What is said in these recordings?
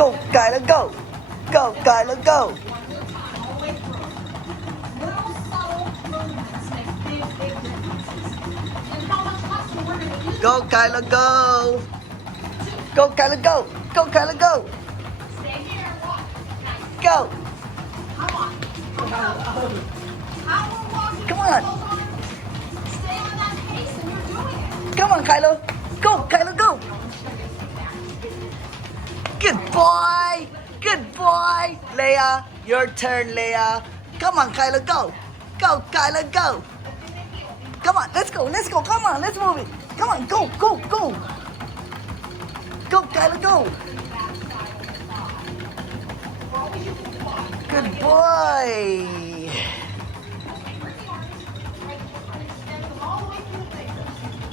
Go, Kyla, go. Go, Kyla, go. Go, Kyla, go. Go, Kyla, go. Go, Kyla, go. Go. Come on. Come on, Kyla. Go, Kyla, go. Good boy. Good boy. Leia, your turn, Leia. Come on, Kyla, go. Go, Kyla, go. Come on, let's go, let's go. Come on, let's move it. Come on, go, go, go. Go, Kyla, go. Good boy.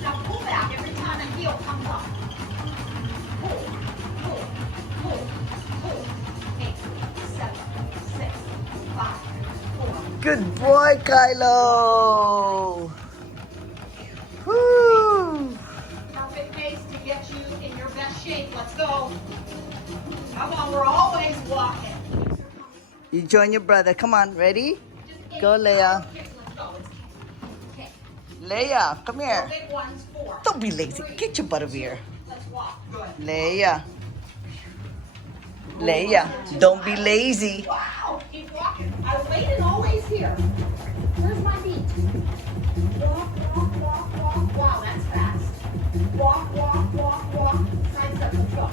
Now pull back every time a heel comes up. Pull, pull, pull, pull. 8, 7, 6, 5, 4. Good boy, Kylo. Woo. Perfect pace to get you in your best shape. Let's go. Come on, we're always walking. You join your brother. Come on, ready? Go, Leia. Let's go. Okay. Leia, come here. Big ones, 4. Don't be lazy. Get your butt over here. Let's walk. Good. Leia. Leia, don't be lazy. Wow. Keep walking. I was waiting always here. Where's my beat? Walk, walk, walk, walk. Wow, that's fast. Walk, walk, walk, walk. Side step. Let's go.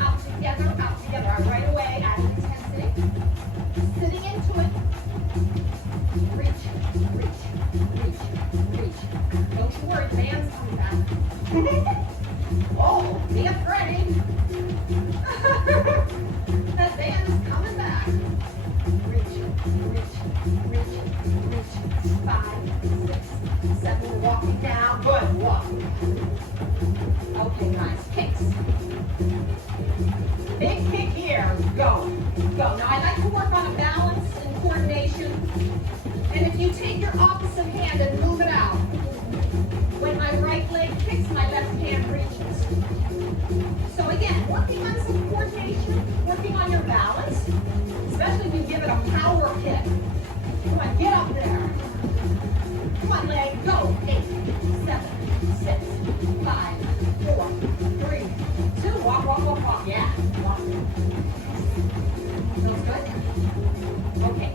Out together, out together. Right away. Add intensity. Sitting into it. Reach, reach, reach, reach. Don't you worry, the band's coming back. Oh, dance ready. That band is coming back. Reach, reach, reach, reach. 5, 6, 7. Walking down. Good. Walk. Okay, nice. Kicks. Big kick here. Go. Go. Now, I like to work on a balance and coordination. And if you take your opposite hand and move it out, when my right leg kicks, my left hand reaches. So again, working on some coordination, working on your balance, especially if you give it a power kick. Come on, get up there. Come on, leg, go. 8, 7, 6, 5, 4, 3, 2. Walk, walk, walk, walk. Yeah. Walk. Feels good? Okay.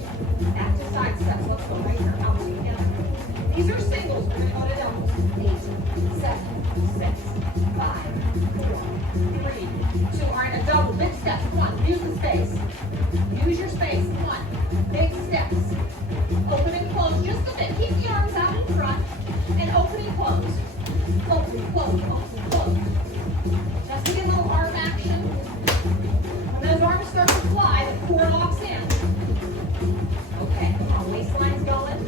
Back to side steps. Let's go right here. Out together. These are singles. We're going to go to doubles. 8, 7, 6, 5, 4, 3, 2. All right, a double. Big steps. Come on. Use the space. Use your space. Come on. Big steps. Open and close just a bit. Keep the arms out in front. And open and close. Open, close, open, close. Just to get a little arm action. When those arms start to fly, the core locks in. Okay, come on. Waistline's going.